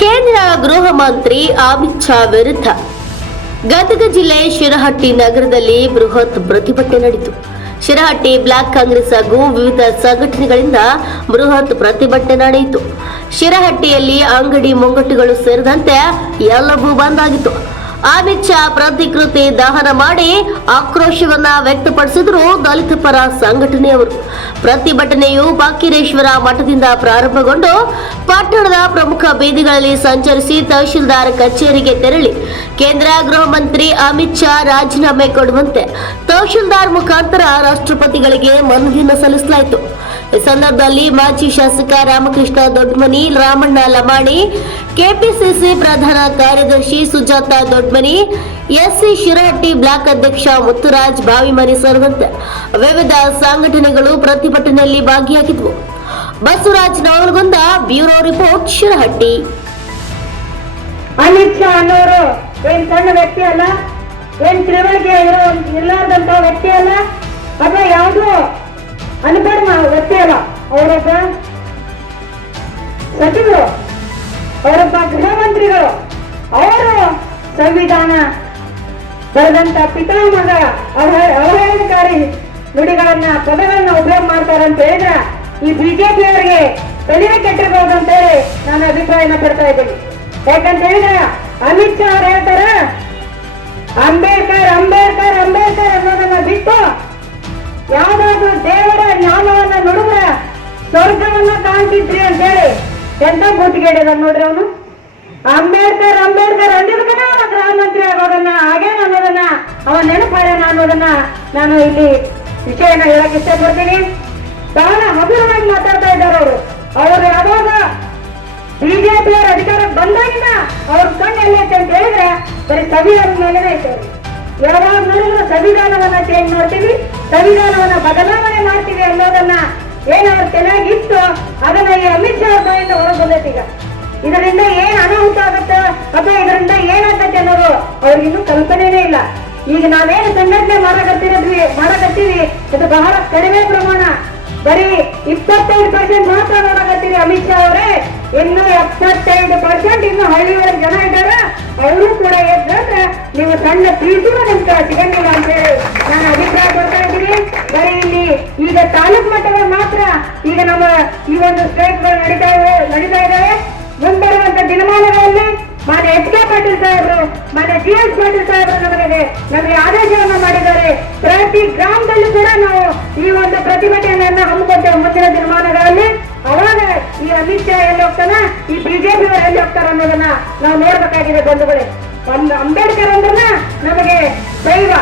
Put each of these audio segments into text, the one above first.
ಕೇಂದ್ರ ಗೃಹ ಮಂತ್ರಿ ಅಮಿತ್ ಶಾ ವಿರುದ್ಧ ಗದಗ ಜಿಲ್ಲೆ ಶಿರಹಟ್ಟಿ ನಗರದಲ್ಲಿ ಬೃಹತ್ ಪ್ರತಿಭಟನೆ ನಡೆಯಿತು. ಶಿರಹಟ್ಟಿ ಬ್ಲಾಕ್ ಕಾಂಗ್ರೆಸ್ ಹಾಗೂ ವಿವಿಧ ಸಂಘಟನೆಗಳಿಂದ ಬೃಹತ್ ಪ್ರತಿಭಟನೆ ನಡೆಯಿತು. ಶಿರಹಟ್ಟಿಯಲ್ಲಿ ಅಂಗಡಿ ಮುಂಗಟ್ಟುಗಳು ಸೇರಿದಂತೆ ಎಲ್ಲವೂ ಬಂದ್ ಆಗಿತ್ತು. ಅಮಿತ್ ಶಾ ಪ್ರತಿಕೃತಿ ದಹನ ಮಾಡಿ ಆಕ್ರೋಶವನ್ನ ವ್ಯಕ್ತಪಡಿಸಿದರು ದಲಿತ ಪರ ಸಂಘಟನೆಯವರು. ಪ್ರತಿಭಟನೆಯು ಫಕೀರೇಶ್ವರ ಮಠದಿಂದ ಪ್ರಾರಂಭಗೊಂಡು ಪಟ್ಟಣದ ಪ್ರಮುಖ ಬೀದಿಗಳಲ್ಲಿ ಸಂಚರಿಸಿ ತಹಶೀಲ್ದಾರ್ ಕಚೇರಿಗೆ ತೆರಳಿ ಕೇಂದ್ರ ಗೃಹ ಮಂತ್ರಿ ಅಮಿತ್ ಶಾ ರಾಜೀನಾಮೆ ಕೊಡುವಂತೆ ತಹಶೀಲ್ದಾರ್ ಮುಖಾಂತರ ರಾಷ್ಟ್ರಪತಿಗಳಿಗೆ ಮನವಿಯನ್ನು ಸಲ್ಲಿಸಲಾಯಿತು. ಈ ಸಂದರ್ಭದಲ್ಲಿ ಮಾಜಿ ಶಾಸಕ ರಾಮಕೃಷ್ಣ ದೊಡ್ಡಮನಿ, ರಾಮಣ್ಣ ಲಮಾಣಿ, ಕೆಪಿಸಿಸಿ ಪ್ರಧಾನ ಕಾರ್ಯದರ್ಶಿ ಸುಜಾತ ದೊಡ್ಡಮನಿ, ಎಸ್ಸಿ ಶಿರಹಟ್ಟಿ ಬ್ಲಾಕ್ ಅಧ್ಯಕ್ಷ ಮುತ್ತುರಾಜ್ ಬಾವಿಮನಿ ಸೇರಿದಂತೆ ವಿವಿಧ ಸಂಘಟನೆಗಳು ಪ್ರತಿಭಟನೆಯಲ್ಲಿ ಭಾಗಿಯಾಗಿದ್ವು. Basavaraj Navalgund, bureau report, Shirahatti. ಅಮಿತ್ ಶಾ ಅನ್ನೋರು ಏನ್ ಸಣ್ಣ ವ್ಯಕ್ತಿ ಅಲ್ಲ, ಏನ್ ತಿಳುವಳಿಕೆ ಇರಲಾರ್ದಂತ ವ್ಯಕ್ತಿ ಅಲ್ಲ, ಅಥವಾ ಯಾವುದೋ ಅನುಭವ ವ್ಯಕ್ತಿ ಅಲ್ಲ. ಅವರೊಬ್ಬ ಸಚಿವರು, ಅವರೊಬ್ಬ ಗೃಹ ಮಂತ್ರಿಗಳು, ಅವರು ಸಂವಿಧಾನ ಬರೆದಂತ ಪಿತಾಮಹ ಅವಹೇಳನಕಾರಿ ನುಡಿಗಳನ್ನ ಪದಗಳನ್ನ ಉಪಯೋಗ ಮಾಡ್ತಾರಂತ ಹೇಳಿದ್ರೆ ಈ ಬಿಜೆಪಿ ಅವರಿಗೆ ತಲೆಗೆ ಕೆಟ್ಟಿರ್ಬೋದು ಅಂತ ಹೇಳಿ ನಾನು ಅಭಿಪ್ರಾಯನ ಪಡ್ತಾ ಇದ್ದೀನಿ. ಯಾಕಂತ ಹೇಳಿದ್ರೆ ಅಮಿತ್ ಶಾ ಅವ್ರು ಹೇಳ್ತಾರ ಅಂಬೇಡ್ಕರ್ ಅಂಬೇಡ್ಕರ್ ಅಂಬೇಡ್ಕರ್ ಅನ್ನೋದನ್ನ ಬಿಟ್ಟು ಯಾವ್ದಾದ್ರು ದೇವರ ಜ್ಞಾನವನ್ನ ನುಡಿದ್ರೆ ಸ್ವರ್ಗವನ್ನ ಕಾಣ್ತಿದ್ರಿ ಅಂತ ಹೇಳಿ ಎಂತ ಕೂತಿಗೆಡಿದ ನೋಡ್ರಿ ಅವನು. ಅಂಬೇಡ್ಕರ್ ಅಂಬೇಡ್ಕರ್ ಅಂದಿದ್ದನ್ನ ಗೃಹ ಮಂತ್ರಿ ಆಗೋದನ್ನ ಹಾಗೇನು ಅನ್ನೋದನ್ನ ಅವ ನೆನಪಾಡ್ಯಾನ ಅನ್ನೋದನ್ನ ನಾನು ಇಲ್ಲಿ ವಿಷಯನ ಹೇಳಕ್ ಇಷ್ಟಪಡ್ತೀನಿ. ಬಹಳ ಹಗುರವಾಗಿ ಮಾತಾಡ್ತಾ ಇದ್ದಾರೆ ಅವರು ಯಾವಾಗ ಬಿಜೆಪಿ ಅವರ ಅಧಿಕಾರಕ್ಕೆ ಬಂದಾಗಿನ ಅವ್ರ ಕಣ್ಣು ಎಲ್ಲೈತೆ ಅಂತ ಹೇಳಿದ್ರೆ ಬರೀ ಸಂವಿಧಾನದ ಮೇಲೆನೇ ಐತೆ. ಯಾವಾಗ ನೋಡಿದ್ರು ಸಂವಿಧಾನವನ್ನ ಚೇಂಜ್ ಮಾಡ್ತೀವಿ, ಸಂವಿಧಾನವನ್ನ ಬದಲಾವಣೆ ಮಾಡ್ತೀವಿ ಅನ್ನೋದನ್ನ ಏನಾದ್ರು ತಲೆಯಾಗಿತ್ತು ಅದನ್ನ ಈ ಅಮಿತ್ ಶಾ ಬಾಯಿಂದ ಹೊರಗೆ ಬಂದೈತಿ. ಈಗ ಇದರಿಂದ ಏನ್ ಅನಾಹುತ ಆಗುತ್ತೆ ಅಥವಾ ಇದರಿಂದ ಏನಾಗತ್ತೆ ಅನ್ನೋದು ಅವ್ರಿಗಿನ್ನೂ ಕಲ್ಪನೆನೇ ಇಲ್ಲ. ಈಗ ನಾವೇನು ಸಂಘಟನೆ ಮಾಡಕತ್ತೀವಿ ಇದು ಬಹಳ ಕಡಿಮೆ ಪ್ರಮಾಣ, ಬರೀ 25% ಮಾತ್ರ ನೋಡಕತ್ತೀರಿ ಅಮಿತ್ ಶಾ ಅವರೇ. ಇನ್ನು 75% ಇನ್ನು ಹಳ್ಳಿಯೊಳಗೆ ಜನ ಇದ್ದಾರೆ, ಅವರು ಕೂಡ ಎದ್ದಂದ್ರೆ ನೀವು ಸಣ್ಣ ಪ್ರೀತಿನೂ ನಿಮ್ಗೆ ಸಿಗಂಗಿಲ್ಲ ಅಂತ ಹೇಳಿ ನಾನು ಅಭಿಪ್ರಾಯ ಪಡ್ತಾ ಇದ್ದೀನಿ. ಬರೀ ಇಲ್ಲಿ ಈಗ ತಾಲೂಕು ಮಟ್ಟದ ಮಾತ್ರ ಈಗ ನಮ್ಮ ಈ ಒಂದು ಸ್ಟ್ರೈಕ್ಗಳು ನಡೀತಾ ಇದ್ದಾವೆ. ಮುಂಬರುವಂತ ದಿನಮಾನಗಳಲ್ಲಿ ಮಾನ್ಯ ಎಚ್ ಕೆ ಪಾಟೀಲ್ ಸಾಹೇಬರು, ಮಾನ್ಯ GS ಪಾಟೀಲ್ ಸಾಹೇಬರು ನಮಗೆ ಆದೇಶವನ್ನ ಮಾಡಿದ್ದಾರೆ. ಪ್ರತಿ ಗ್ರಾಮದಲ್ಲೂ ಕೂಡ ನಾವು ಈ ಒಂದು ಪ್ರತಿಭಟನೆಯನ್ನ ಹಮ್ಮಿಕೊಳ್ತೇವೆ ಮುಂದಿನ ದಿನಮಾನಗಳಲ್ಲಿ. ಅವಾಗ ಈ ಅಮಿತ್ ಶಾ ಎಲ್ಲಿ ಹೋಗ್ತಾನ, ಈ ಬಿಜೆಪಿ ಅವರು ಎಲ್ಲಿ ಹೋಗ್ತಾರ ಅನ್ನೋದನ್ನ ನಾವು ನೋಡ್ಬೇಕಾಗಿದೆ ಬಂಧುಗಳೇ. ಅಂಬೇಡ್ಕರ್ ಅಂದ್ರೆ ನಮಗೆ ದೈವ,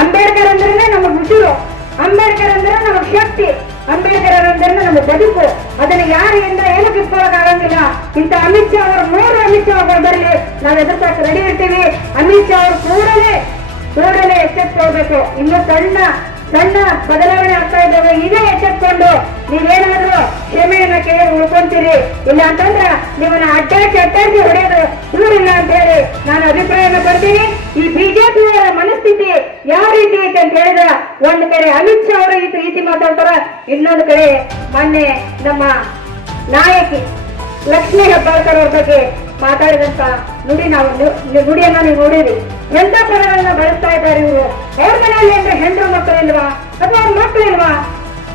ಅಂಬೇಡ್ಕರ್ ಅಂದ್ರೆ ನಮಗೆ ಉಸಿರು, ಅಂಬೇಡ್ಕರ್ ಅಂದ್ರೆ ನಮಗೆ ಶಕ್ತಿ, ಅಂಬೇಡ್ಕರ್ ಅಂದ್ರೆ ನಮ್ಮ ಬದುಕು. ಅದನ್ನ ಯಾರಿಂದ ಏನು ಕಿತ್ಕೊಳ್ಳಕ್ ಆಗಂಗಿಲ್ಲ. ಇಂತ ಅಮಿತ್ ಶಾ ಅವರು 3 ಅಮಿತ್ ಶಾ ಅವರು ಬರಲಿ, ನಾವು ಎದುರ್ಸಕ್ ರೆಡಿ ಇರ್ತೀವಿ. ಅಮಿತ್ ಶಾ ಅವರು ಕೂಡಲೇ ಎಚ್ಚೆತ್ಕೊಳ್ಬೇಕು. ಇನ್ನು ಸಣ್ಣ ಬದಲಾವಣೆ ಆಗ್ತಾ ಇದ್ದಾವೆ, ಇದೇ ಎಚ್ಚೆತ್ಕೊಂಡು ನೀವೇನಾದ್ರೂ ಕ್ಷಮೆಯನ್ನ ಕೇಳಿ ಉಳ್ಕೊಂತೀರಿ, ಇಲ್ಲ ಅಂತಂದ್ರ ನೀವನ್ನ ಅಡ್ಡಾಡಿ ಹೊಡೆಯೋದು ದೂರಿಲ್ಲ ಅಂತ ಹೇಳಿ ನಾನು ಅಭಿಪ್ರಾಯನ ಪಡ್ತೀನಿ. ಈ ಬಿಜೆಪಿಯವರ ಮನಸ್ಥಿತಿ ಯಾವ ರೀತಿ ಐತೆ ಅಂತ ಹೇಳಿದ್ರೆ, ಒಂದು ಕಡೆ ಅಮಿತ್ ಶಾ ಅವರು ಈ ರೀತಿ ಮಾತಾಡ್ತಾರ, ಇನ್ನೊಂದು ಕಡೆ ಮೊನ್ನೆ ನಮ್ಮ ನಾಯಕಿ ಲಕ್ಷ್ಮೀ ಹೆಬ್ಬಾಳ್ಕರ್ ಅವ್ರ ಬಗ್ಗೆ ಮಾತಾಡಿದಂತ ನುಡಿಯನ್ನ ನೀವು ನೋಡಿರಿ. ಎಂತ ಪದಗಳನ್ನ ಬಳಸ್ತಾ ಇದ್ದಾರೆ ಇವರು. ಅವ್ರ ಮನೆಯಲ್ಲಿ ಅಂದ್ರೆ ಹೆಣ್ಣು ಮಕ್ಕಳು ಇಲ್ವಾ ಅಥವಾ ಅವ್ರ ಮಕ್ಕಳು ಇಲ್ವಾ?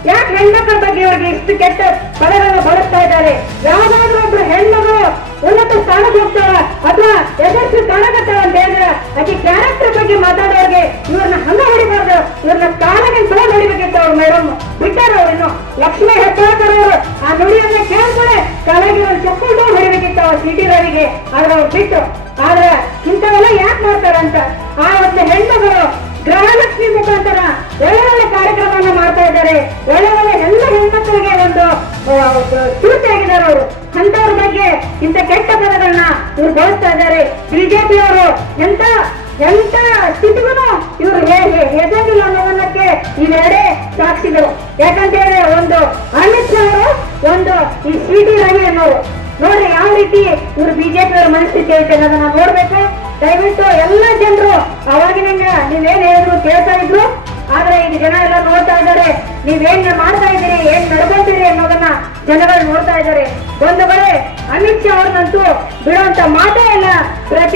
ಯಾಕೆ ಹೆಣ್ಮಕ್ಳ ಬಗ್ಗೆ ಅವ್ರಿಗೆ ಇಷ್ಟು ಕೆಟ್ಟ ಪದಗಳನ್ನ ಬಳಸ್ತಾ ಇದ್ದಾರೆ? ಯಾವ್ದಾದ್ರು ಒಬ್ರು ಹೆಣ್ಮಗಳು ಉನ್ನತ ಸ್ಥಾನಕ್ಕೆ ಹೋಗ್ತಾಳ ಅಥವಾ ಯಶಸ್ವಿ ಸ್ಥಾನಕತ್ತಾಳ ಅಂತ ಹೇಳಿದ್ರೆ ಆಕೆ ಕ್ಯಾರೆಕ್ಟರ್ ಬಗ್ಗೆ ಮಾತಾಡೋರಿಗೆ ಇವ್ರನ್ನ ಹಂಗ ಹೊಡಿಬಾರ್ದು, ಇವ್ರನ್ನ ಕಾಲಕ್ಕೆ ತಗೊಂಡು ಹೊಡಿಬೇಕಿತ್ತು ಅವ್ರು. ಮೇಡಮ್ ಬಿಟ್ಟಾರ ಅವ್ರು. ಇನ್ನು ಲಕ್ಷ್ಮೀ ಹೆಬ್ಬಾಳ್ಕರ್ ಅವರು ಆ ನುಡಿಯನ್ನ ಕೇಳ್ಕೊಂಡೆ ಕಾಲಾಗಿ ಒಂದು ಚಪ್ಪಲ್ ತಗೊಂಡು ಹೊಡಿಬೇಕಿತ್ತು ಅವ್ರ ಸಿಟಿ ರವಿಗೆ, ಆದ್ರೆ ಅವ್ರು ಬಿಟ್ಟು. ಆದ್ರೆ ಇಂಥವೆಲ್ಲ ಯಾಕೆ ಮಾಡ್ತಾರಂತ ಆ ಒಂದು ಹೆಣ್ಣುಗಳು ಗೃಹಲಕ್ಷ್ಮಿ ಮುಖಾಂತರ ಒಳ್ಳೆ ಕಾರ್ಯಕ್ರಮವನ್ನು ಮಾಡ್ತಾ ಇದ್ದಾರೆ. ಒಳ್ಳೆ ಎಲ್ಲ ಹೆಣ್ಮಕ್ಳಿಗೆ ಒಂದು ಸ್ಫೂರ್ತಿಯಾಗಿದ್ದಾರೆ ಅವರು. ಅಂತವ್ರ ಬಗ್ಗೆ ಇಂಥ ಕೆಟ್ಟ ಪದಗಳನ್ನ ಇವ್ರು ಬಳಸ್ತಾ ಇದ್ದಾರೆ. ಬಿಜೆಪಿ ಅವರು ಎಂತ ಸ್ಥಿತಿಗೂ ಇವರು ಎದೆಗಿಲ್ಲ ಅನ್ನೋದಕ್ಕೆ ಇವೆರಡೇ ಸಾಕ್ಷಿಗಳು. ಯಾಕಂತ ಹೇಳಿ ಒಂದು ಅಮಿತ್ ಶಾ ಅವರು, ಒಂದು ಈ CT ರವಿ ಅನ್ನೋರು. ನೋಡ್ರಿ ಯಾವ ರೀತಿ ಇವರು ಬಿಜೆಪಿ ಅವರ ಮನಸ್ಥಿತಿ ಐತೆ ಅನ್ನೋದನ್ನ ನೋಡ್ಬೇಕು. ದಯವಿಟ್ಟು ಎಲ್ಲ ಜನರು ಅವಾಗಿನ ನೀವೇನ್ ಹೇಳಿದ್ರು ಕೇಳ್ತಾ ಇದ್ರು, ಆದ್ರೆ ಈಗ ಜನ ಎಲ್ಲ ನೋಡ್ತಾ ಇದ್ದಾರೆ, ನೀವೇನ್ ಮಾಡ್ತಾ ಇದ್ದೀರಿ, ಏನ್ ನಡ್ಕೊಂತೀರಿ ಅನ್ನೋದನ್ನ ಜನಗಳು ನೋಡ್ತಾ ಇದ್ದಾರೆ. ಬಂಧುಗಳೇ, ಅಮಿತ್ ಶಾ ಅವ್ರನ್ನಂತೂ ಬಿಡುವಂತ ಮಾತೇ ಇಲ್ಲ. ಪ್ರತಿ